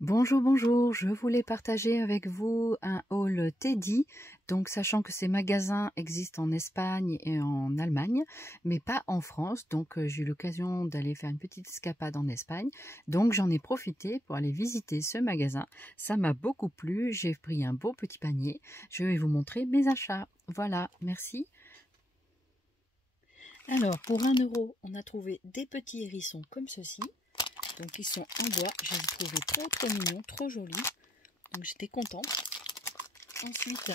Bonjour, bonjour, je voulais partager avec vous un haul Teddy, donc sachant que ces magasins existent en Espagne et en Allemagne, mais pas en France, donc j'ai eu l'occasion d'aller faire une petite escapade en Espagne, donc j'en ai profité pour aller visiter ce magasin, ça m'a beaucoup plu, j'ai pris un beau petit panier, je vais vous montrer mes achats, voilà, merci. Alors, pour 1 euro, on a trouvé des petits hérissons comme ceci. Donc ils sont en bois, je les ai trouvés trop mignons, trop jolis. Donc j'étais contente. Ensuite,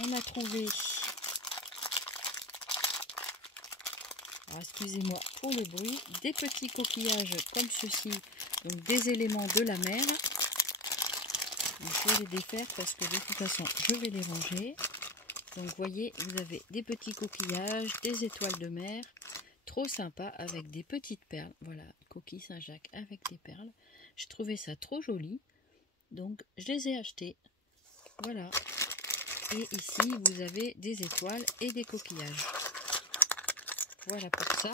on a trouvé, alors excusez-moi pour le bruit, des petits coquillages comme ceci, donc des éléments de la mer. Donc, je vais les défaire parce que de toute façon je vais les ranger. Donc vous voyez, vous avez des petits coquillages, des étoiles de mer. Trop sympa avec des petites perles. Voilà, coquille Saint-Jacques avec des perles. Je trouvais ça trop joli. Donc, je les ai achetés. Voilà. Et ici, vous avez des étoiles et des coquillages. Voilà pour ça.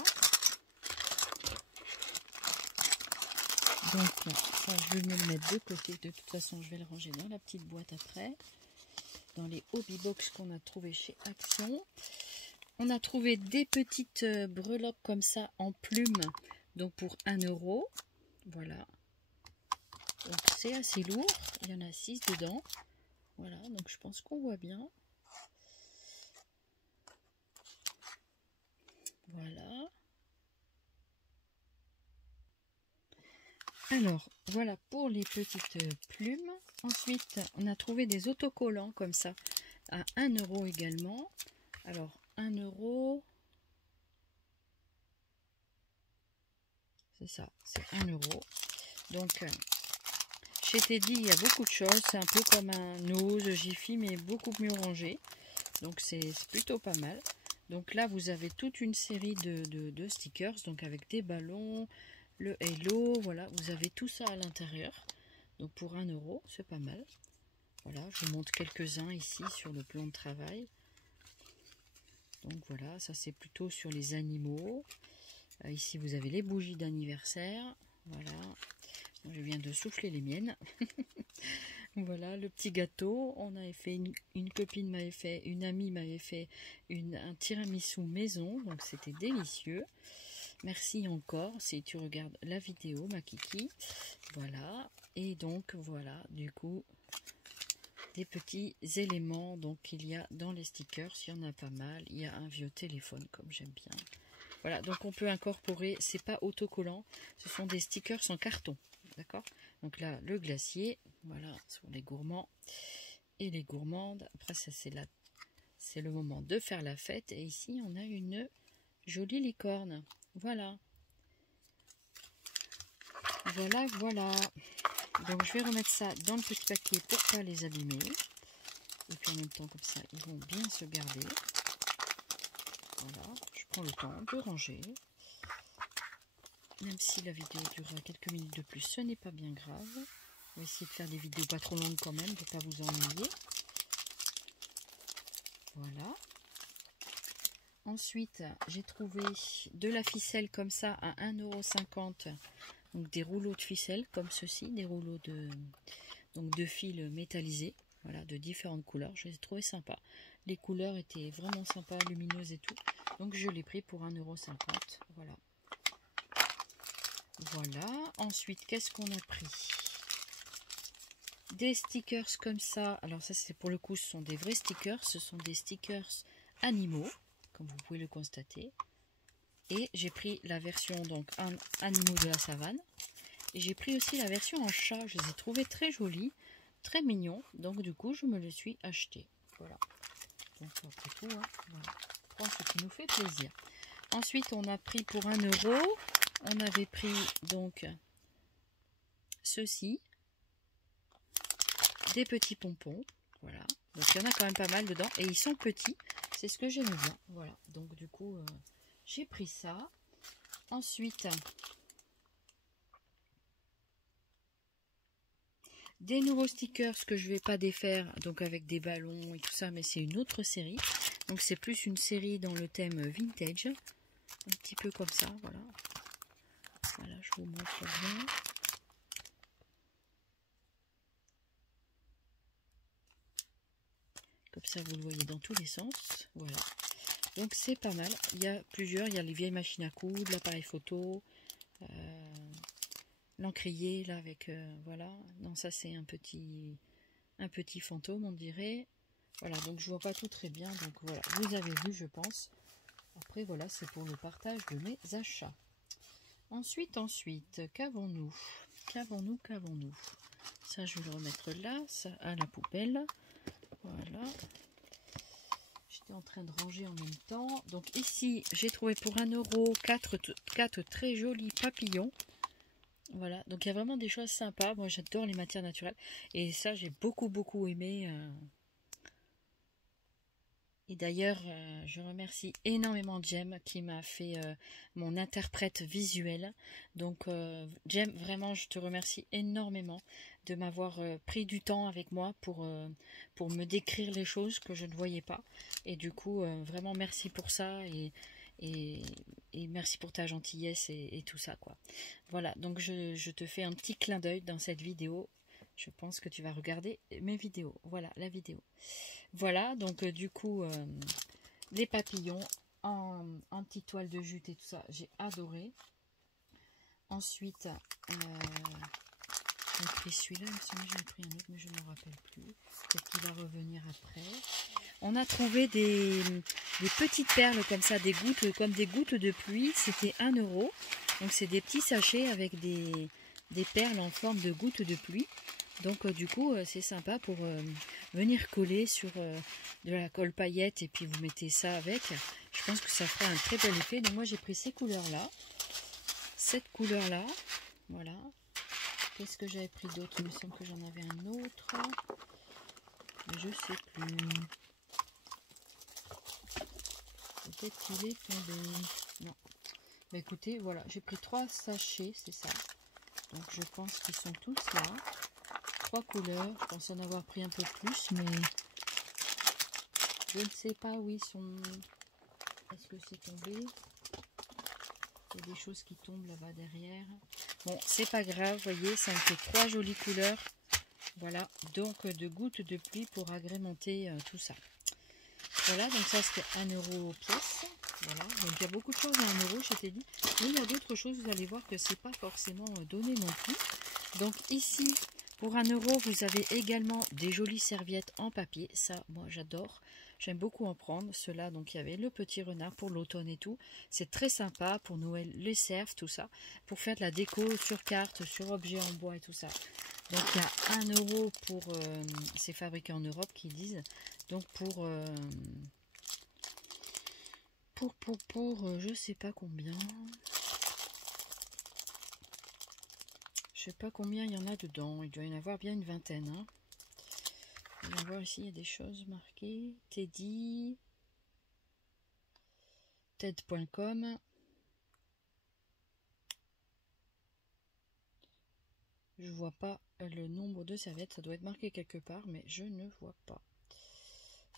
Donc, ça, je vais me le mettre de côté. De toute façon, je vais le ranger dans la petite boîte après. Dans les hobby box qu'on a trouvé chez Action. On a trouvé des petites breloques comme ça en plumes, donc pour 1 euro. Voilà. Donc c'est assez lourd. Il y en a 6 dedans. Voilà, donc je pense qu'on voit bien. Voilà. Alors, voilà pour les petites plumes. Ensuite, on a trouvé des autocollants comme ça à 1 euro également. Alors, 1 euro. C'est ça, c'est 1 euro. Donc, chez Teddy, il y a beaucoup de choses. C'est un peu comme un Nose, Jiffy, mais beaucoup mieux rangé. Donc, c'est plutôt pas mal. Donc là, vous avez toute une série de stickers. Donc, avec des ballons, le Hello. Voilà, vous avez tout ça à l'intérieur. Donc, pour 1 euro, c'est pas mal. Voilà, je vous montre quelques-uns ici sur le plan de travail. Donc, voilà, ça c'est plutôt sur les animaux. Ici, vous avez les bougies d'anniversaire. Voilà. Je viens de souffler les miennes. Voilà, le petit gâteau. On avait fait une copine m'avait fait, une amie m'avait fait un tiramisu maison. Donc, c'était délicieux. Merci encore si tu regardes la vidéo, ma kiki. Voilà. Et donc, voilà, du coup, des petits éléments. Donc, il y a dans les stickers, il y en a pas mal. Il y a un vieux téléphone, comme j'aime bien. Voilà, donc on peut incorporer, c'est pas autocollant, ce sont des stickers en carton, d'accord? Donc là, le glacier, voilà, sur les gourmands et les gourmandes. Après, ça c'est le moment de faire la fête. Et ici, on a une jolie licorne. Voilà. Voilà, voilà. Donc, je vais remettre ça dans le petit paquet pour pas les abîmer. Et puis en même temps, comme ça, ils vont bien se garder. Voilà, je prends le temps de ranger. Même si la vidéo durera quelques minutes de plus, ce n'est pas bien grave. On va essayer de faire des vidéos pas trop longues quand même, pour ne pas vous ennuyer. Voilà. Ensuite, j'ai trouvé de la ficelle comme ça à 1,50 €. Donc des rouleaux de ficelle comme ceci, des rouleaux de fils métallisés. Voilà, de différentes couleurs. Je les ai trouvés sympas. Les couleurs étaient vraiment sympas, lumineuses et tout. Donc je l'ai pris pour 1,50 €. Voilà. Voilà. Ensuite, qu'est-ce qu'on a pris? Des stickers comme ça. Alors ça, c'est pour le coup, ce sont des vrais stickers. Ce sont des stickers animaux, comme vous pouvez le constater. Et j'ai pris la version donc animaux de la savane. Et j'ai pris aussi la version en chat. Je les ai trouvés très jolis, très mignons. Donc du coup, je me les suis achetés. Voilà. Donc après tout, hein, voilà. Je prends ce qui nous fait plaisir. Ensuite, on a pris pour 1 euro. On avait pris donc ceci, des petits pompons, voilà. Donc il y en a quand même pas mal dedans et ils sont petits, c'est ce que j'aime bien. Voilà. Donc du coup, j'ai pris ça. Ensuite, des nouveaux stickers que je vais pas défaire, donc avec des ballons et tout ça, mais c'est une autre série. Donc c'est plus une série dans le thème vintage, un petit peu comme ça, voilà. Voilà, je vous montre bien. Comme ça, vous le voyez dans tous les sens. Voilà. Donc, c'est pas mal. Il y a plusieurs. Il y a les vieilles machines à coudre, l'appareil photo, l'encrier, là, avec... voilà. Non, ça, c'est un petit fantôme, on dirait. Voilà, donc je vois pas tout très bien. Donc, voilà. Vous avez vu, je pense. Après, voilà, c'est pour le partage de mes achats. Ensuite, qu'avons-nous? Qu'avons-nous? Ça, je vais le remettre là, ça à la poubelle. Voilà. J'étais en train de ranger en même temps. Donc ici, j'ai trouvé pour 1 € 4 très jolis papillons. Voilà, donc il y a vraiment des choses sympas. Moi, j'adore les matières naturelles. Et ça, j'ai beaucoup aimé. Et d'ailleurs, je remercie énormément Jem qui m'a fait mon interprète visuel. Donc Jem, vraiment, je te remercie énormément de m'avoir pris du temps avec moi pour me décrire les choses que je ne voyais pas. Et du coup, vraiment merci pour ça et merci pour ta gentillesse et tout ça, quoi. Voilà, donc je te fais un petit clin d'œil dans cette vidéo. Je pense que tu vas regarder mes vidéos. Voilà, la vidéo. Voilà, donc du coup, les papillons en petite toile de jute et tout ça, j'ai adoré. Ensuite, j'ai pris celui-là, il me semble que j'ai pris un autre, mais je ne me rappelle plus. Peut-être qu'il va revenir après. On a trouvé des petites perles comme ça, des gouttes, comme des gouttes de pluie. C'était 1 €. Donc c'est des petits sachets avec des perles en forme de gouttes de pluie. Donc du coup c'est sympa pour venir coller sur de la colle paillette et puis vous mettez ça avec. Je pense que ça fera un très bel effet. Donc moi j'ai pris ces couleurs là, cette couleur là, voilà. Qu'est-ce que j'avais pris d'autre? Il me semble que j'en avais un autre, mais je sais plus. Peut-être qu'il est tombé. Non. Mais écoutez, voilà, j'ai pris 3 sachets, c'est ça. Donc je pense qu'ils sont tous là. 3 couleurs, je pense en avoir pris un peu plus, mais je ne sais pas où ils sont. Est-ce que c'est tombé? Il y a des choses qui tombent là-bas derrière. Bon, c'est pas grave, vous voyez, ça me fait 3 jolies couleurs. Voilà, donc de gouttes de pluie pour agrémenter tout ça. Voilà, donc ça c'était 1 € pièce. Voilà, donc il y a beaucoup de choses à 1 €, je t'ai dit. Mais il y a d'autres choses, vous allez voir que c'est pas forcément donné non plus. Donc ici, pour 1 €, vous avez également des jolies serviettes en papier. Ça, moi j'adore. J'aime beaucoup en prendre. Ceux-là, donc il y avait le petit renard pour l'automne et tout. C'est très sympa pour Noël, les cerfs, tout ça. Pour faire de la déco sur carte, sur objet en bois et tout ça. Donc il y a 1 € pour... c'est fabriqué en Europe qu'ils disent. Donc pour je sais pas combien. Je sais pas combien il y en a dedans. Il doit y en avoir bien une vingtaine. Hein. On va voir ici, il y a des choses marquées. Teddy. TED.com. Je vois pas le nombre de serviettes. Ça doit être marqué quelque part, mais je ne vois pas.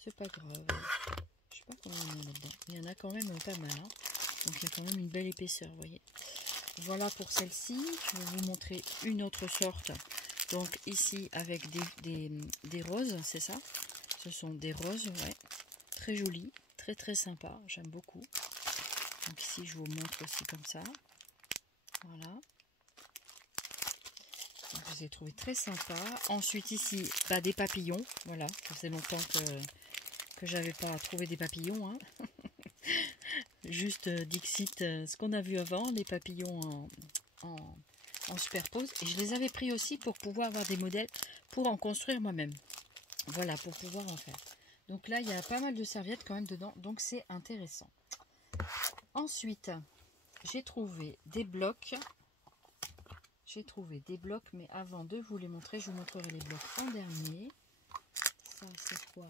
C'est pas grave. Je sais pas combien il y en a là-dedans. Il y en a quand même pas mal. Hein. Donc il y a quand même une belle épaisseur, vous voyez. Voilà pour celle-ci. Je vais vous montrer une autre sorte. Donc ici avec des roses, c'est ça. Ce sont des roses, ouais. Très jolies, très sympa. J'aime beaucoup. Donc ici je vous montre aussi comme ça. Voilà. Donc, je les ai trouvés très sympas. Ensuite ici, bah, des papillons. Voilà, ça faisait longtemps que j'avais pas trouvé des papillons. Hein. Juste Dixit, ce qu'on a vu avant, les papillons en superpose. Et je les avais pris aussi pour pouvoir avoir des modèles pour en construire moi-même. Voilà, pour pouvoir en faire. Donc là, il y a pas mal de serviettes quand même dedans. Donc c'est intéressant. Ensuite, j'ai trouvé des blocs. Mais avant de vous les montrer, je vous montrerai les blocs en dernier. Ça, c'est quoi?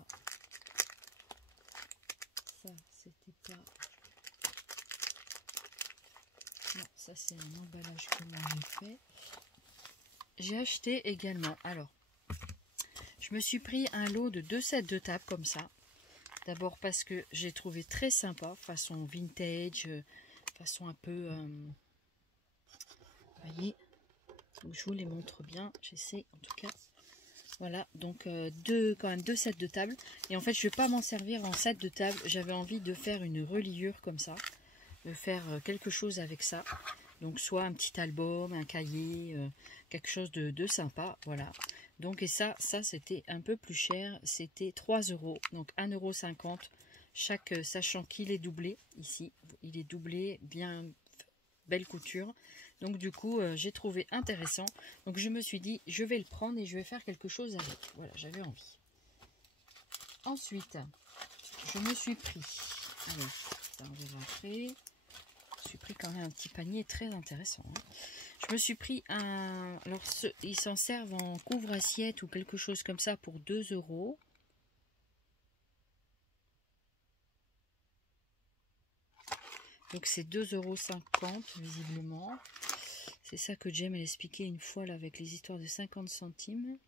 Ça, c'était pas... Non, ça, c'est un emballage que moi j'ai fait. J'ai acheté également... Alors, je me suis pris un lot de 2 sets de table comme ça. D'abord parce que j'ai trouvé très sympa, façon vintage, façon un peu... vous voyez, je vous les montre bien. J'essaie en tout cas Voilà, donc quand même deux sets de table. Et en fait, je ne vais pas m'en servir en set de table. J'avais envie de faire une reliure comme ça, de faire quelque chose avec ça. Donc soit un petit album, un cahier, quelque chose de sympa, voilà. Donc et ça c'était un peu plus cher, c'était 3 €, donc 1,50 € chaque, sachant qu'il est doublé ici, il est doublé, bien belle couture. Donc du coup j'ai trouvé intéressant, donc je me suis dit je vais le prendre et je vais faire quelque chose avec, voilà, j'avais envie. Ensuite je me suis pris, allez, ça on verra après. Je me suis pris quand même un petit panier très intéressant. Hein. Je me suis pris un... Alors, ils s'en servent en couvre-assiette ou quelque chose comme ça pour 2 €. Donc, c'est 2,50 € visiblement. C'est ça que Jem expliqué une fois là, avec les histoires de 50 centimes.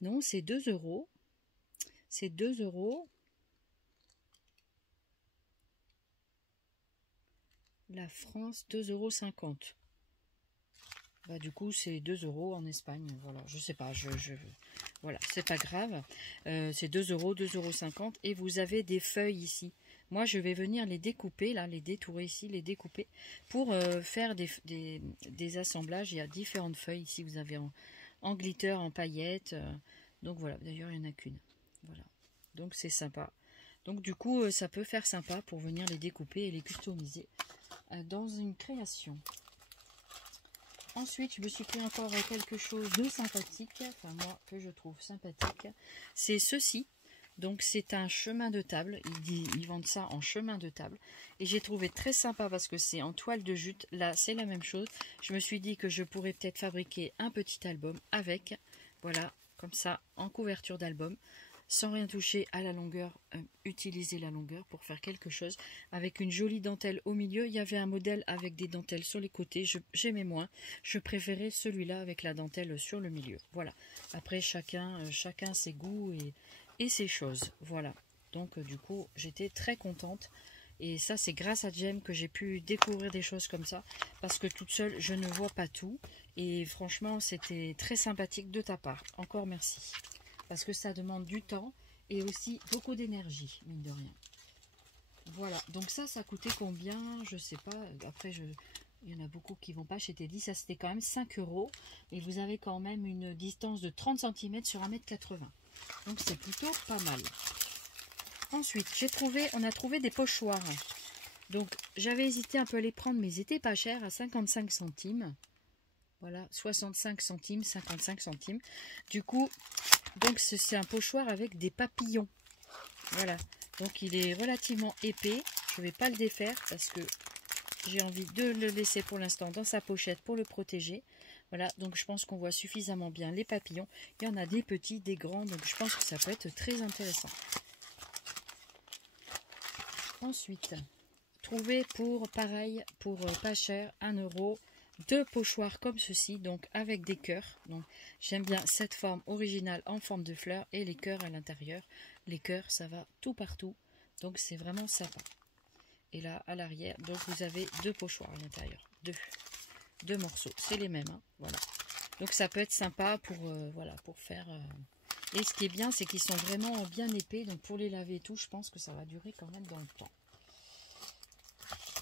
Non, c'est 2 €. C'est 2 €. La France, 2,50 €. Bah, du coup, c'est 2 € en Espagne. Voilà, je sais pas. Voilà, c'est pas grave. C'est 2 €, 2,50 €. Et vous avez des feuilles ici. Moi, je vais venir les découper, là, les détourer ici, les découper pour faire des assemblages. Il y a différentes feuilles ici. Vous avez en glitter, en paillettes. Donc voilà, d'ailleurs, il n'y en a qu'une. Voilà. Donc c'est sympa. Donc du coup, ça peut faire sympa pour venir les découper et les customiser dans une création. Ensuite, je me suis pris encore quelque chose de sympathique, enfin moi, que je trouve sympathique. C'est ceci. Donc, c'est un chemin de table. Ils vendent ça en chemin de table. Et j'ai trouvé très sympa parce que c'est en toile de jute. Là, c'est la même chose. Je me suis dit que je pourrais peut-être fabriquer un petit album avec. Voilà, comme ça, en couverture d'album. Sans rien toucher à la longueur, utiliser la longueur pour faire quelque chose avec une jolie dentelle au milieu. Il y avait un modèle avec des dentelles sur les côtés, j'aimais moins, je préférais celui-là avec la dentelle sur le milieu. Voilà, après chacun ses goûts et ses choses, voilà. Donc du coup j'étais très contente et ça c'est grâce à Jem que j'ai pu découvrir des choses comme ça parce que toute seule je ne vois pas tout et franchement c'était très sympathique de ta part, encore merci. Parce que ça demande du temps et aussi beaucoup d'énergie, mine de rien. Voilà, donc ça coûtait combien? Je sais pas. Après, il y en a beaucoup qui vont pas chez Teddy. Ça, c'était quand même 5 €. Et vous avez quand même une distance de 30 cm sur 1,80 m. Donc, c'est plutôt pas mal. Ensuite, on a trouvé des pochoirs. Donc, j'avais hésité un peu à les prendre, mais ils étaient pas chers, à 55 centimes. Voilà, 65 centimes, 55 centimes. Du coup, donc c'est un pochoir avec des papillons. Voilà, donc il est relativement épais. Je ne vais pas le défaire parce que j'ai envie de le laisser pour l'instant dans sa pochette pour le protéger. Voilà, donc je pense qu'on voit suffisamment bien les papillons. Il y en a des petits, des grands, donc je pense que ça peut être très intéressant. Ensuite, trouver pour, pareil, pour pas cher, 1 €, deux pochoirs comme ceci, donc avec des cœurs. Donc j'aime bien cette forme originale en forme de fleur et les cœurs à l'intérieur. Les cœurs, ça va tout partout, donc c'est vraiment sympa. Et là, à l'arrière, donc vous avez deux pochoirs à l'intérieur, deux morceaux, c'est les mêmes, hein, voilà. Donc ça peut être sympa pour, voilà, pour faire... Et ce qui est bien, c'est qu'ils sont vraiment bien épais, donc pour les laver et tout, je pense que ça va durer quand même dans le temps.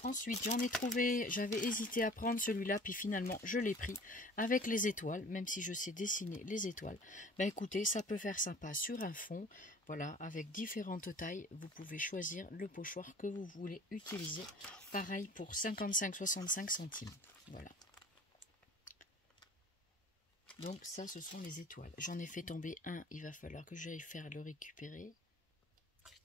Ensuite, j'en ai trouvé, j'avais hésité à prendre celui-là, puis finalement, je l'ai pris avec les étoiles, même si je sais dessiner les étoiles. Ben écoutez, ça peut faire sympa sur un fond, voilà, avec différentes tailles. Vous pouvez choisir le pochoir que vous voulez utiliser. Pareil pour 55-65 centimes, voilà. Donc ça, ce sont les étoiles. J'en ai fait tomber un, il va falloir que j'aille faire le récupérer.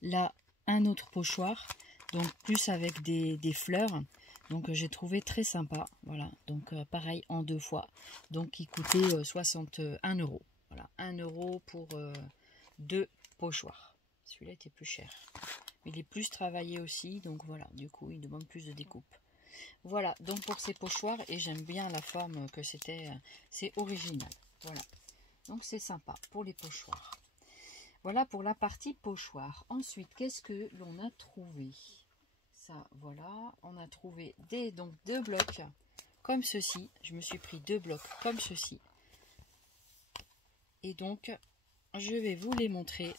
Là, un autre pochoir. Donc plus avec des fleurs, donc j'ai trouvé très sympa, voilà, donc pareil en deux fois, donc il coûtait 61 €, voilà, 1 € pour deux pochoirs. Celui-là était plus cher, mais il est plus travaillé aussi, donc voilà, du coup il demande plus de découpe. Voilà, donc pour ces pochoirs, et j'aime bien la forme que c'était, c'est original, voilà, donc c'est sympa pour les pochoirs. Voilà pour la partie pochoir. Ensuite, qu'est-ce que l'on a trouvé? Ça, voilà, on a trouvé donc deux blocs comme ceci. Je me suis pris deux blocs comme ceci. Et donc, je vais vous les montrer.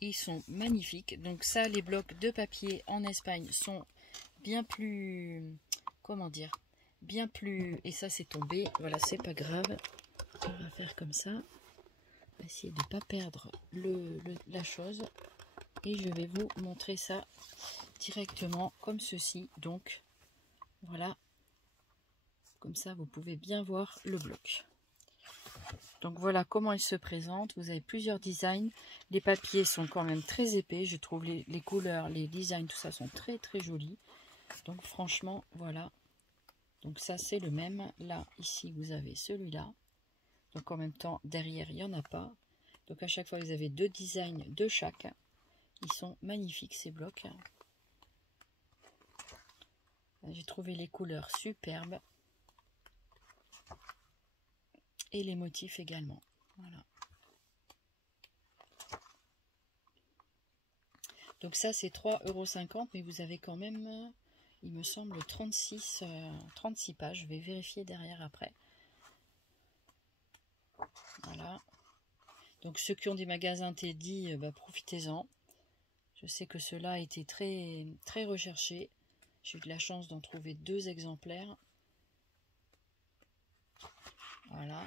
Ils sont magnifiques. Donc ça, les blocs de papier en Espagne sont bien plus, comment dire, bien plus, et ça c'est tombé, voilà, c'est pas grave. On va faire comme ça. On va essayer de ne pas perdre la chose. Et je vais vous montrer ça directement comme ceci. Donc, voilà. Comme ça, vous pouvez bien voir le bloc. Donc voilà comment il se présente. Vous avez plusieurs designs. Les papiers sont quand même très épais. Je trouve les couleurs, les designs, tout ça sont très très jolis. Donc franchement, voilà. Donc ça c'est le même. Là, ici, vous avez celui-là. Donc en même temps, derrière, il n'y en a pas. Donc à chaque fois, vous avez 2 designs de chaque. Ils sont magnifiques ces blocs. J'ai trouvé les couleurs superbes. Et les motifs également. Voilà. Donc ça c'est 3,50 €, mais vous avez quand même, il me semble, 36 pages. Je vais vérifier derrière après. Voilà. Donc ceux qui ont des magasins Teddy, profitez-en. Je sais que cela a été très, très recherché. J'ai eu de la chance d'en trouver 2 exemplaires. Voilà.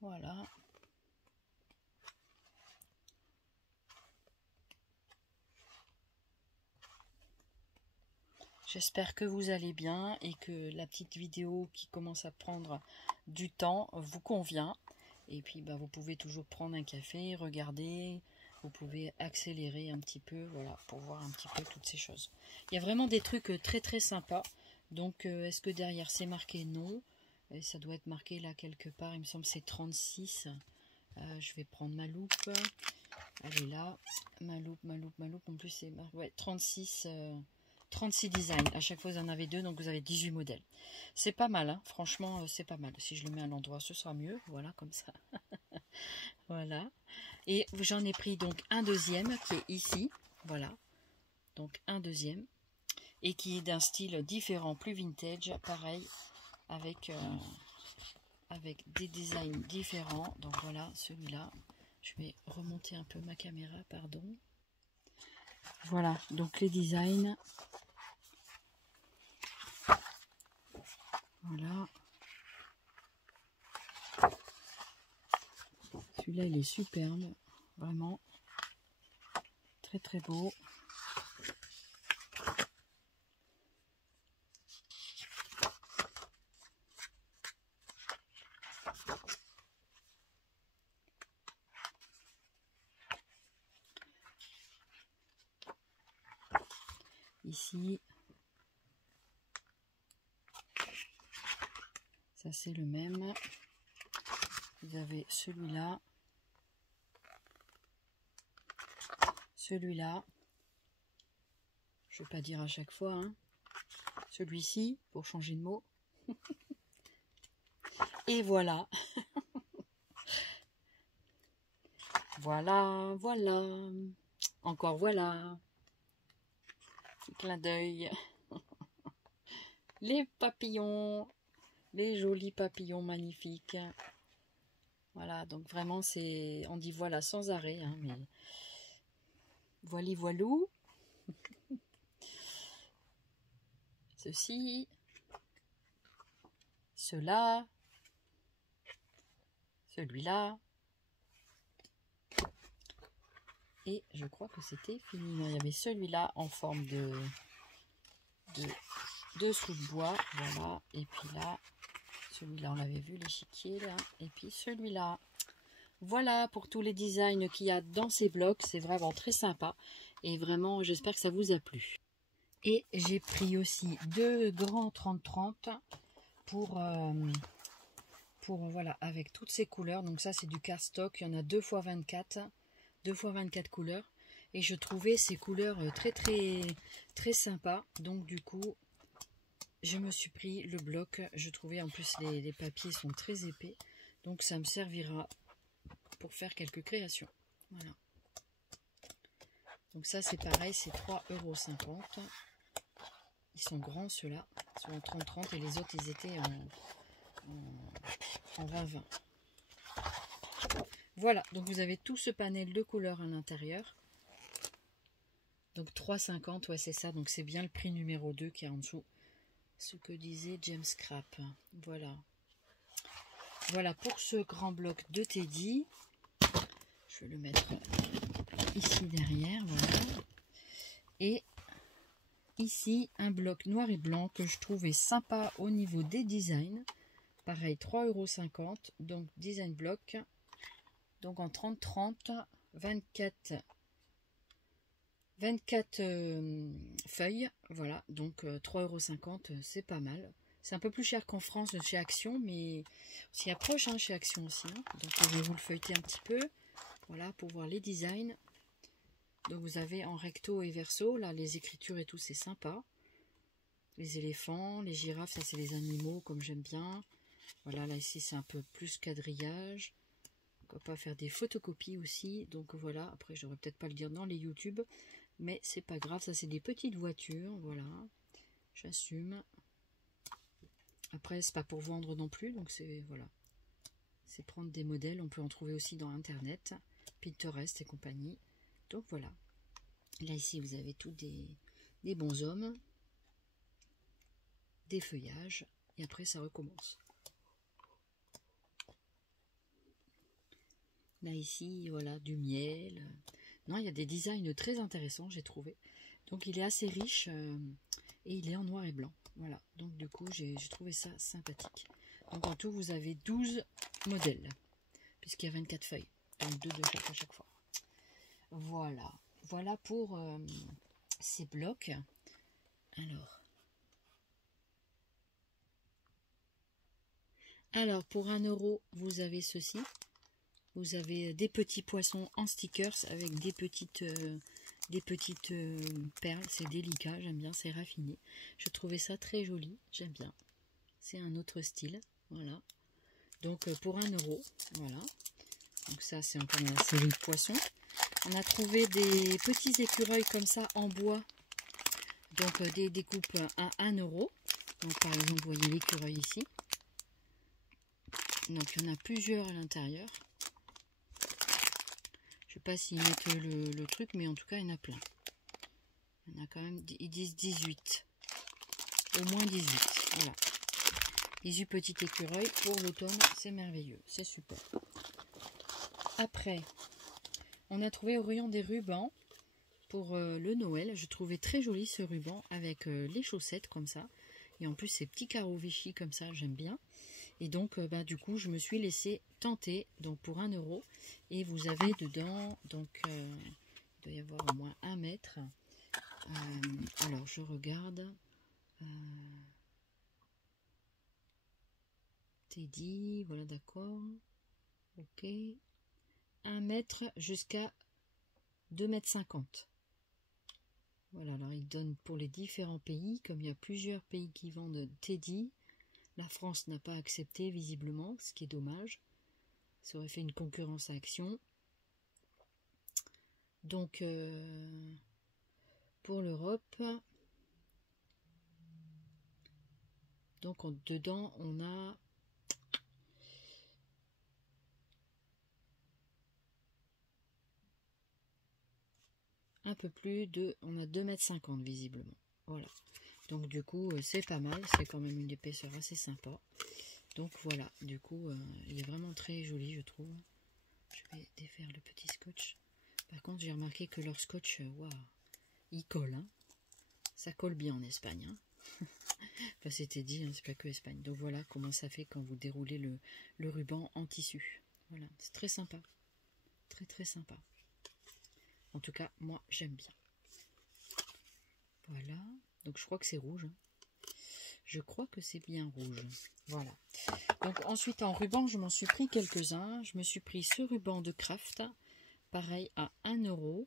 Voilà. J'espère que vous allez bien et que la petite vidéo qui commence à prendre du temps vous convient. Et puis vous pouvez toujours prendre un café, regarder, vous pouvez accélérer un petit peu, voilà, pour voir un petit peu toutes ces choses. Il y a vraiment des trucs très très sympas. Donc est-ce que derrière c'est marqué non? Et ça doit être marqué là quelque part, il me semble que c'est 36. Je vais prendre ma loupe. Elle est là. Ma loupe. En plus c'est 36. 36 designs, à chaque fois vous en avez 2, donc vous avez 18 modèles. C'est pas mal, hein. Franchement, c'est pas mal. Si je le mets à l'endroit, ce sera mieux, voilà, comme ça. Voilà. Et j'en ai pris donc un deuxième qui est ici, voilà. Donc un deuxième, et qui est d'un style différent, plus vintage, pareil, avec des designs différents. Donc voilà, celui-là. Je vais remonter un peu ma caméra, pardon. Voilà, donc les designs. Voilà. Celui-là, il est superbe. Vraiment. Très, très beau. Ici. Ça, c'est le même. Vous avez celui-là. Celui-là. Je ne vais pas dire à chaque fois. Hein. Celui-ci, pour changer de mot. Et voilà. Voilà, voilà. Encore voilà. Petit clin d'œil. Les papillons. Les jolis papillons magnifiques. Voilà, donc vraiment, c'est, on dit voilà sans arrêt, hein, mais voili voilou. Ceci, cela, celui-là. Et je crois que c'était fini. Non, il y avait celui-là en forme de dessous de bois, voilà. Et puis là, celui-là, on l'avait vu, l'échiquier, là. Et puis celui-là. Voilà pour tous les designs qu'il y a dans ces blocs. C'est vraiment très sympa. Et vraiment, j'espère que ça vous a plu. Et j'ai pris aussi 2 grands 30-30 pour voilà, avec toutes ces couleurs. Donc ça, c'est du cardstock. Il y en a 2 x 24. 2 x 24 couleurs. Et je trouvais ces couleurs très, très, très sympas. Donc du coup, je me suis pris le bloc. Je trouvais en plus les papiers sont très épais. Donc ça me servira pour faire quelques créations. Voilà. Donc ça c'est pareil, c'est 3,50 €. Ils sont grands ceux-là, ils sont en 30-30 et les autres ils étaient en 20-20. Voilà, donc vous avez tout ce panel de couleurs à l'intérieur. Donc 3,50 €, ouais c'est ça, donc c'est bien le prix numéro 2 qui est en dessous. Ce que disait James Scrap. Voilà. Voilà pour ce grand bloc de Teddy. Je vais le mettre ici derrière, voilà. Et ici, un bloc noir et blanc que je trouvais sympa au niveau des designs. Pareil, 3,50 €. Donc, design bloc. Donc, en 30-30, 24 feuilles. Voilà, donc 3,50 €, c'est pas mal. C'est un peu plus cher qu'en France chez Action, mais on s'y approche hein, chez Action aussi. Hein. Donc, je vais vous le feuilleter un petit peu. Voilà, pour voir les designs. Donc, vous avez en recto et verso, là, les écritures et tout, c'est sympa. Les éléphants, les girafes, ça, c'est les animaux, comme j'aime bien. Voilà, là, ici, c'est un peu plus quadrillage. Pourquoi pas faire des photocopies aussi. Donc, voilà, après, je n'aurais peut-être pas le dire dans les YouTube, mais c'est pas grave. Ça, c'est des petites voitures, voilà. J'assume. Après, c'est pas pour vendre non plus, donc c'est, voilà. C'est prendre des modèles, on peut en trouver aussi dans Internet, Pinterest et compagnie. Donc voilà. Là ici vous avez tous des bonshommes, des feuillages, et après ça recommence. Là ici, voilà, du miel. Non, il y a des designs très intéressants, j'ai trouvé. Donc il est assez riche et il est en noir et blanc. Voilà, donc du coup j'ai trouvé ça sympathique. Donc en tout vous avez 12 modèles, puisqu'il y a 24 feuilles. Donc 2 de chaque à chaque fois. Voilà. Voilà pour ces blocs. Alors pour 1 €, vous avez ceci. Vous avez des petits poissons en stickers avec des petites perles. C'est délicat, j'aime bien, c'est raffiné. Je trouvais ça très joli, j'aime bien. C'est un autre style, voilà. Donc pour 1 €, voilà. Donc ça c'est encore la série de poissons. On a trouvé des petits écureuils comme ça en bois. Donc des découpes à 1 €. Donc par exemple, vous voyez l'écureuil ici. Donc il y en a plusieurs à l'intérieur. Je sais pas s'ils mettent le truc, mais en tout cas il y en a plein. Il y en a quand même, ils disent 18. Au moins 18. Voilà. 18 petits écureuils pour l'automne, c'est merveilleux. C'est super. Après, on a trouvé au rayon des rubans pour le Noël. Je trouvais très joli ce ruban avec les chaussettes comme ça. Et en plus, ces petits carreaux Vichy comme ça, j'aime bien. Et donc, du coup, je me suis laissé tenter donc pour 1 €. Et vous avez dedans, donc, il doit y avoir au moins 1 mètre. Alors, je regarde. Teddy, voilà, d'accord. Ok. 1 mètre jusqu'à 2,50 m. Voilà, alors il donne pour les différents pays. Comme il y a plusieurs pays qui vendent Teddy, la France n'a pas accepté visiblement, ce qui est dommage. Ça aurait fait une concurrence à Action. Donc, pour l'Europe, donc dedans, on a un peu plus de... On a 2,50 m visiblement. Voilà. Donc du coup, c'est pas mal. C'est quand même une épaisseur assez sympa. Donc voilà. Du coup, il est vraiment très joli, je trouve. Je vais défaire le petit scotch. Par contre, j'ai remarqué que leur scotch, waouh, il colle. Hein. Ça colle bien en Espagne. Hein. Enfin, c'était dit, hein, c'est pas que Espagne. Donc voilà comment ça fait quand vous déroulez le ruban en tissu. Voilà, c'est très sympa. Très très sympa. En tout cas, moi, j'aime bien. Voilà. Donc, je crois que c'est rouge. Hein. Je crois que c'est bien rouge. Voilà. Donc, ensuite, en ruban, je m'en suis pris quelques-uns. Je me suis pris ce ruban de Craft. Pareil, à 1 €.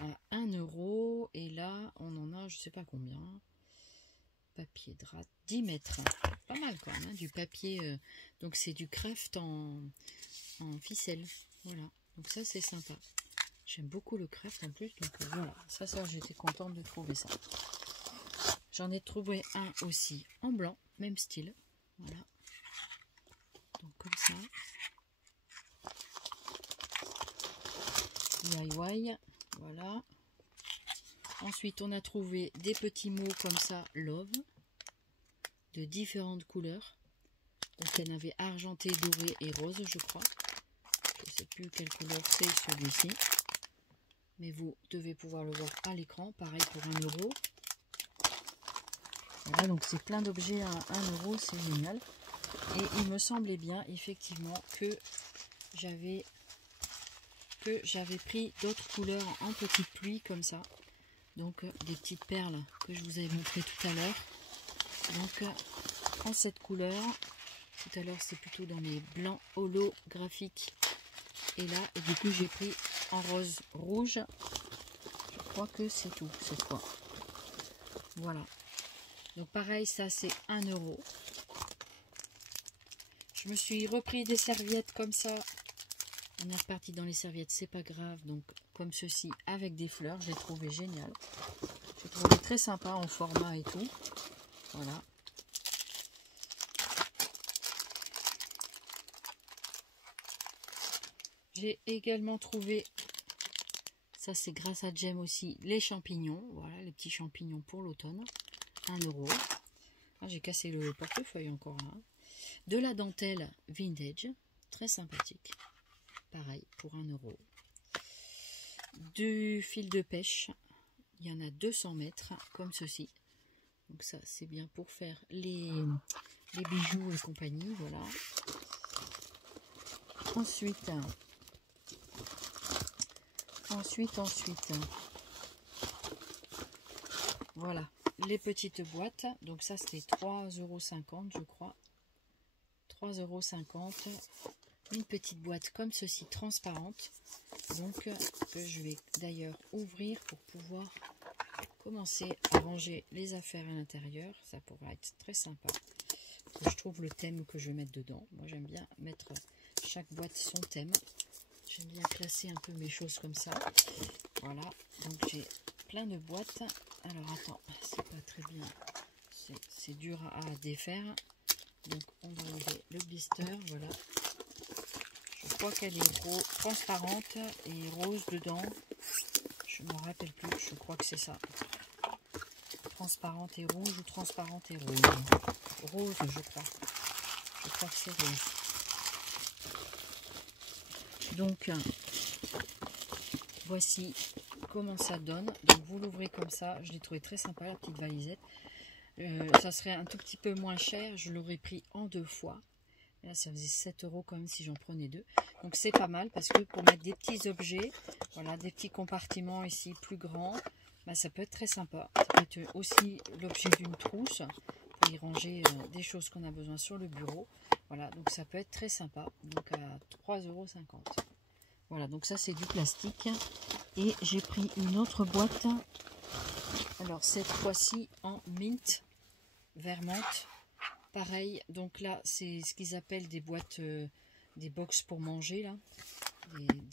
À 1 €. Et là, on en a, je sais pas combien. Papier drap, 10 mètres. Pas mal, quand même. Hein, du papier. Donc, c'est du Craft en ficelle. Voilà. Donc, ça, c'est sympa. J'aime beaucoup le craft en plus, donc voilà, ça j'étais contente de trouver ça. J'en ai trouvé un aussi en blanc, même style, voilà. Donc comme ça. DIY, voilà. Ensuite, on a trouvé des petits mots comme ça, love, de différentes couleurs. Donc il y en avait argenté, doré et rose, je crois. Je ne sais plus quelle couleur c'est celui-ci. Mais vous devez pouvoir le voir à l'écran. Pareil pour 1 €. Voilà, donc c'est plein d'objets à 1 €, c'est génial. Et il me semblait bien, effectivement, que j'avais pris d'autres couleurs en petite pluie, comme ça. Donc des petites perles que je vous avais montré tout à l'heure. Donc en cette couleur. Tout à l'heure, c'est plutôt dans les blancs holographiques. Et là, et du coup, j'ai pris en rose rouge. Je crois que c'est tout cette fois. Voilà. Donc pareil, ça c'est 1 €. Je me suis repris des serviettes comme ça. On est reparti dans les serviettes, c'est pas grave. Donc comme ceci, avec des fleurs, j'ai trouvé génial. J'ai trouvé très sympa en format et tout. Voilà. J'ai également trouvé, ça c'est grâce à Jem aussi, les champignons. Voilà, les petits champignons pour l'automne. 1 €. Ah, j'ai cassé le portefeuille encore là. De la dentelle vintage, très sympathique. Pareil, pour 1 €. Du fil de pêche, il y en a 200 mètres, comme ceci. Donc ça, c'est bien pour faire les bijoux et compagnie, voilà. Ensuite, voilà, les petites boîtes. Donc ça, c'était 3,50 €, je crois. 3,50 €. Une petite boîte comme ceci, transparente. Donc, que je vais d'ailleurs ouvrir pour pouvoir commencer à ranger les affaires à l'intérieur. Ça pourrait être très sympa. Que je trouve le thème que je vais mettre dedans. Moi, j'aime bien mettre chaque boîte son thème. J'aime bien classer un peu mes choses comme ça. Voilà, donc j'ai plein de boîtes. Alors attends, c'est pas très bien. C'est dur à défaire. Donc on va enlever le blister, voilà. Je crois qu'elle est transparente et rose dedans. Je ne me rappelle plus, je crois que c'est ça. Transparente et rouge ou transparente et rose. Rose, je crois. Je crois que c'est rose. Donc, voici comment ça donne. Donc, vous l'ouvrez comme ça. Je l'ai trouvé très sympa, la petite valisette. Ça serait un tout petit peu moins cher. Je l'aurais pris en 2 fois. Et là, ça faisait 7 € quand même si j'en prenais 2. Donc, c'est pas mal parce que pour mettre des petits objets, voilà, des petits compartiments ici plus grands, bah, ça peut être très sympa. Ça peut être aussi l'objet d'une trousse pour y ranger des choses qu'on a besoin sur le bureau. Voilà, donc ça peut être très sympa. Donc, à 3,50 €. Voilà, donc ça c'est du plastique. Et j'ai pris une autre boîte. Alors cette fois-ci en mint, vert menthe. Pareil, donc là c'est ce qu'ils appellent des boîtes, des box pour manger là.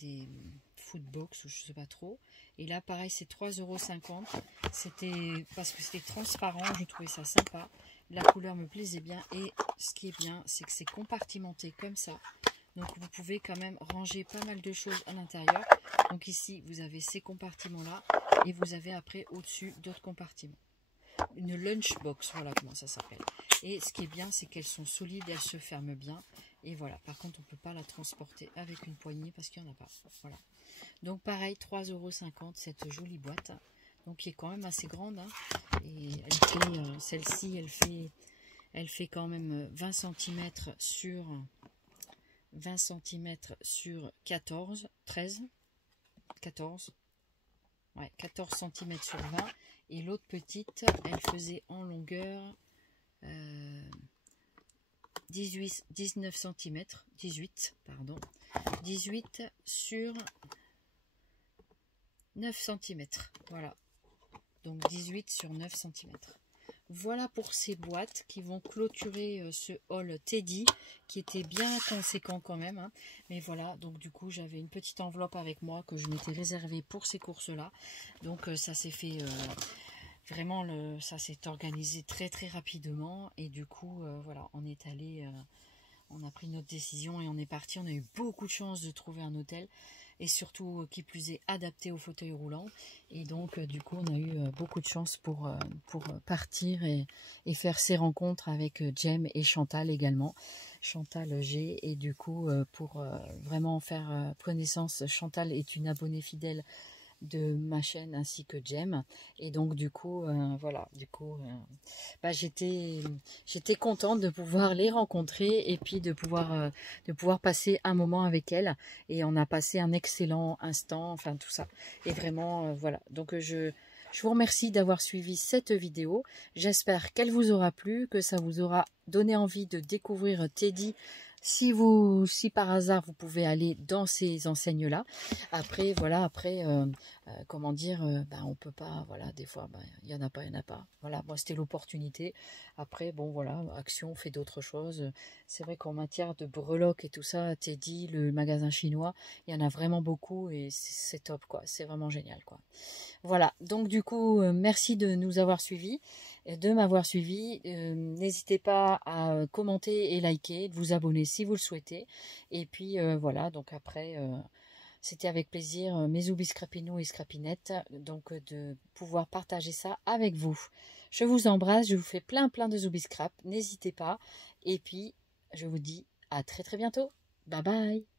Des food box ou je sais pas trop. Et là pareil c'est 3,50 €. C'était parce que c'était transparent, je trouvais ça sympa. La couleur me plaisait bien. Et ce qui est bien, c'est que c'est compartimenté comme ça. Donc vous pouvez quand même ranger pas mal de choses à l'intérieur. Donc ici vous avez ces compartiments là. Et vous avez après au-dessus d'autres compartiments. Une lunchbox, voilà comment ça s'appelle. Et ce qui est bien, c'est qu'elles sont solides, elles se ferment bien. Et voilà, par contre on ne peut pas la transporter avec une poignée parce qu'il n'y en a pas. Voilà. Donc pareil, 3,50 € cette jolie boîte. Donc qui est quand même assez grande. Hein. Et elle fait, celle-ci, elle fait quand même 20 cm sur 14, 13, 14. Ouais, 14 cm sur 20. Et l'autre petite, elle faisait en longueur 19 cm, 18, pardon, 18 sur 9 cm. Voilà. Donc 18 sur 9 cm. voilà pour ces boîtes qui vont clôturer ce haul Teddy qui était bien conséquent quand même, hein. Mais voilà, donc du coup j'avais une petite enveloppe avec moi que je m'étais réservée pour ces courses là. Donc ça s'est fait vraiment, ça s'est organisé très très rapidement. Et du coup voilà, on est allé, on a pris notre décision et on est parti. On a eu beaucoup de chance de trouver un hôtel. Et surtout, qui plus est, adapté au fauteuil roulant. Et donc, du coup, on a eu beaucoup de chance pour partir et faire ces rencontres avec Jem et Chantal également. Chantal G. Et du coup, pour vraiment faire connaissance, Chantal est une abonnée fidèle de ma chaîne ainsi que Jem. Et donc, du coup, voilà, du coup, bah, j'étais contente de pouvoir les rencontrer et puis de pouvoir passer un moment avec elles. Et on a passé un excellent instant, enfin tout ça. Et vraiment, voilà. Donc je vous remercie d'avoir suivi cette vidéo. J'espère qu'elle vous aura plu, que ça vous aura donné envie de découvrir Teddy. Si par hasard vous pouvez aller dans ces enseignes-là. Après, voilà, après, comment dire, ben, on peut pas, voilà, des fois, ben, il y en a pas, il y en a pas. Voilà, moi c'était l'opportunité. Après, bon, voilà, Action fait d'autres choses. C'est vrai qu'en matière de breloques et tout ça, Teddy, le magasin chinois, il y en a vraiment beaucoup et c'est top, quoi. C'est vraiment génial, quoi. Voilà, donc du coup, merci de nous avoir suivis, de m'avoir suivi. N'hésitez pas à commenter et liker, de vous abonner si vous le souhaitez. Et puis voilà, donc après, c'était avec plaisir, mes zoubis scrapinous et scrapinettes, donc de pouvoir partager ça avec vous. Je vous embrasse, je vous fais plein de zoubis scrap, n'hésitez pas. Et puis, je vous dis à très bientôt. Bye bye.